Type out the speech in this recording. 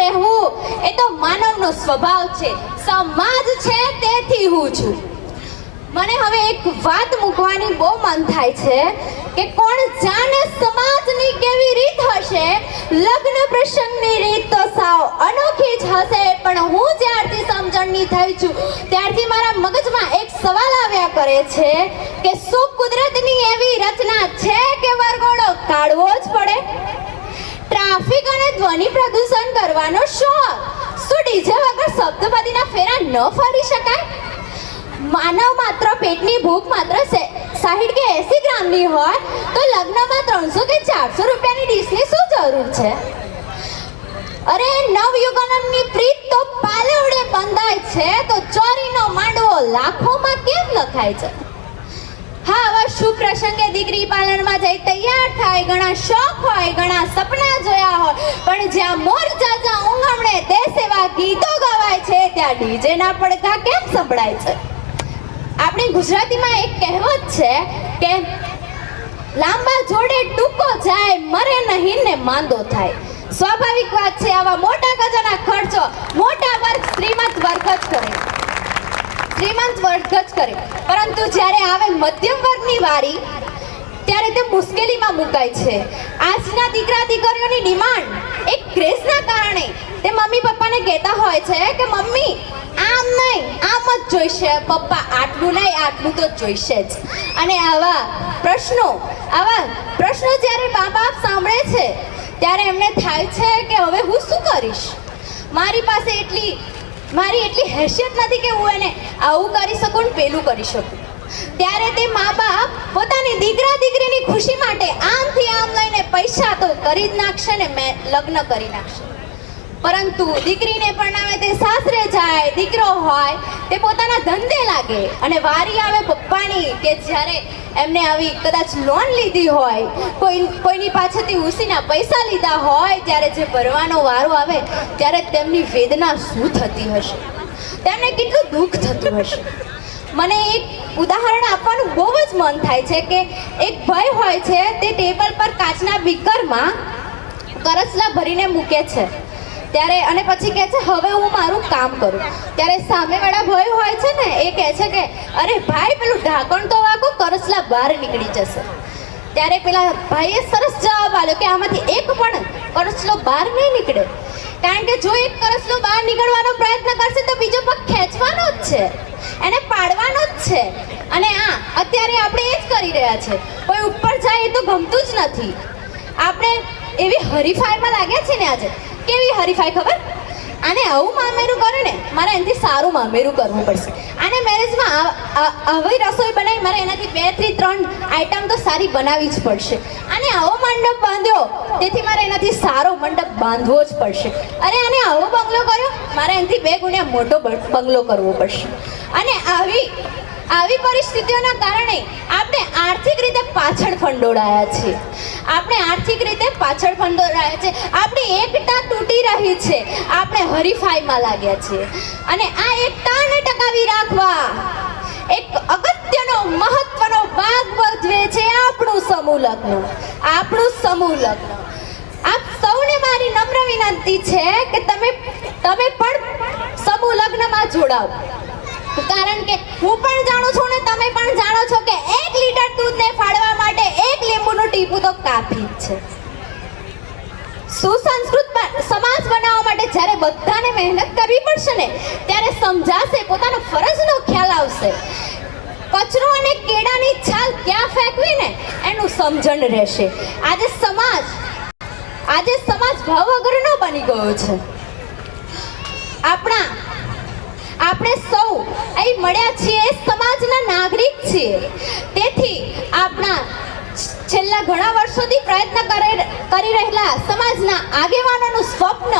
રહેવું એ તો માનવનો સ્વભાવ છે, સમાજ છે તેથી હું છું. મને હવે એક વાત મૂકવાની બહુ મન થાય છે કે કોણ જાણે સમાજની કેવી રીત હશે. લગ્ન પ્રસંગની રીત તો સાવ અનોખી જ હશે, પણ હું જ્યારથી સમજણની થઈ છું ત્યારથી મારા મગજમાં એક સવાલ આવ્યા કરે છે કે શું કુદરતની એવી રચના છે કે વરઘોડો કાઢવો જ પડે? ટ્રાફિક અને ધ્વનિ પ્રદૂષણ કરવાનો શોખ, શું ડીજે વગર શબ્દપદીના ફેરા ન ફરી શકાય? માનવ માત્ર પેટની ભૂખ માત્ર 60 કે 80 ગ્રામની હોય તો લગ્નમાં 300 કે 400 રૂપિયાની ડીશની શું જરૂર છે? અરે નવયુગનની પ્રીત તો પાલવડે બંધાય છે તો ચોરીનો માંડવો લાખોમાં કેમ લખાય છે? હા, આવા શુભ પ્રસંગે દીકરી પાર્લરમાં જઈ તૈયાર થાય, ઘણા શોખ હોય, ઘણા સપના જોયા હોય, પણ જ્યાં મોર ચાચા ઊંઘમણે દેશ એવા ગીતો ગવાય છે ત્યાં ડીજેના પડઘા કેમ સંભળાય છે? આપણી ગુજરાતીમાં એક કહેવત છે કે લાંબા જોડે ટૂંકો જાય, મરે નહીં ને માંદો થાય. સ્વાભાવિક વાત છે, આવા મોટા ગજાના ખર્ચો મોટા વર્ગ શ્રીમંત વર્ગ જ કરે, પરંતુ જ્યારે આવે મધ્યમ વર્ગની વારી ત્યારે તે મુશ્કેલીમાં મુકાય છે. આજના દીકરા દીકરીઓની ડિમાન્ડ એક ક્રેઝના કારણે તે મમ્મી પપ્પાને કહેતા હોય છે કે મમ્મી આમ નહીં આમ જ જોઈશે, પપ્પા આટલું નહીં આટલું તો જોઈશે જ. અને આવા પ્રશ્નો જ્યારે મા બાપ સાંભળે છે ત્યારે એમને થાય છે કે હવે હું શું કરીશ? મારી પાસે એટલી હેસિયત નથી કે હું એને આવું કરી શકું ને પેલું કરી શકું. ત્યારે તે મા બાપ પોતાની દીકરા દીકરીની ખુશી માટે આમથી આમ લઈને પૈસા તો કરી જ નાખશે ને લગ્ન કરી નાખશે. પરંતુ દીકરીને પરણાવે તે સાસરે જાય, દીકરો હોય તે પોતાના ધંધે લાગે અને વારી આવે પપ્પાની કે જ્યારે એમને આવી કદાચ લોન લીધી હોય, કોઈની પાસેથી ઉસીના પૈસા લીધા હોય, ત્યારે જે ભરવાનો વારો આવે ત્યારે તેમની વેદના શું થતી હશે, તેમને કેટલું દુઃખ થતું હશે. મને એક ઉદાહરણ આપવાનું બહુ જ મન થાય છે કે એક ભાઈ હોય છે તે ટેબલ પર કાચના બીકરમાં કરચલા ભરીને મૂકે છે ત્યારે અને પછી કહે છે હવે હું મારું કામ કરું. ત્યારે સામેવાળા ભાઈ હોય છે ને એ કહે છે કે અરે ભાઈ પેલું ઢાંકણ તો વાગો, કરચલા બહાર નીકળી જશે. ત્યારે પેલા ભાઈએ સરસ જવાબ આપ્યો કે આમાંથી એક પણ કરચલો બહાર નહીં નીકળે, કારણ કે જો એક કરચલો બહાર નીકળવાનો પ્રયત્ન કરશે તો બીજો પગ ખેંચવાનો જ છે, એને પાડવાનો જ છે. અને અત્યારે આપણે એ જ કરી રહ્યા છે. કોઈ ઉપર જાય એ તો ગમતું જ નથી. આપણે એવી હરીફાઈમાં લાગ્યા છે ને આજે. કેવી હરીફાઈ ખબર? આને આવું મામેરું કરે ને મારે એનાથી સારું મામેરું કરવું પડશે. આને મેરેજમાં આવી રસોઈ બનાવી મારે એનાથી 2 થી 3 આઈટમ તો સારી બનાવવી જ પડશે. આને આવો મંડપ બાંધ્યો તેથી મારે એનાથી સારો મંડપ બાંધવો જ પડશે. અરે આને આવો બંગલો કર્યો મારે એનાથી 2 ગુણ્યા મોટો બંગલો કરવો પડશે. અને આવી પરિસ્થિતિઓના કારણે આપણે આર્થિક રીતે પાછળ ફંડોળાયા છીએ. આપણી એકતા તૂટી રહી છે. આપણે હરીફાઈમાં લાગ્યા છીએ. અને આ એકતાને ટકાવી રાખવા એક અગત્યનો મહત્વનો ભાગ ભજવે છે આપણું સમૂહ લગ્ન. આપ સૌને મારી નમ્ર વિનંતી છે કે તમે પણ સમૂહ લગ્નમાં જોડાઓ. કારણ કે હું પણ જાણું છું ને તમે પણ જાણો છો કે 1 લીટર દૂધને ફાડવા માટે 1 લીંબુનું ટીપું તો કાફી જ છે. સુસંસ્કૃત સમાજ બનાવવા માટે જ્યારે બધાને મહેનત કરવી પડશે ને ત્યારે સમજાશે, પોતાનો ફરજનો ખ્યાલ આવશે. કચરો અને કેળાની છાલ ક્યાં ફેંકવી ને એનું સમજણ રહેશે. આજે સમાજ ભાવ વગરનો બની ગયો છે. આપણે સૌ અહીં મળ્યા છીએ સમાજના નાગરિક છીએ. તેથી આપણા છેલ્લા ઘણા વર્ષોથી પ્રયત્ન કરી રહેલા સમાજના આગેવાનોનું સ્વપ્ન